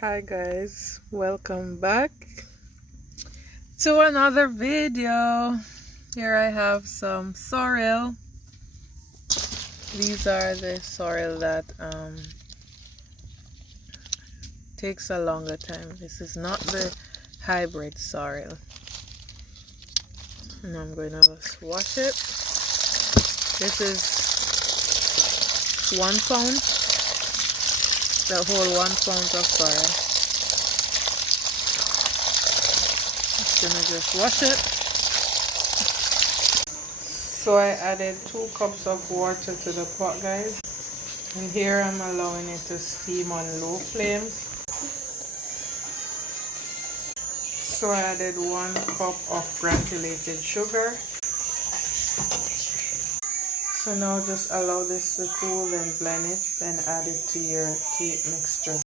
Hi guys, welcome back to another video. Here I have some sorrel. These are the sorrel that takes a longer time. This is not the hybrid sorrel. And I'm going to wash it. This is 1 pound. The whole 1 pound of sorrel. Gonna just wash it. So I added 2 cups of water to the pot, guys, and here I'm allowing it to steam on low flames. So I added 1 cup of granulated sugar. So now just allow this to cool, then blend it, then add it to your cake mixture.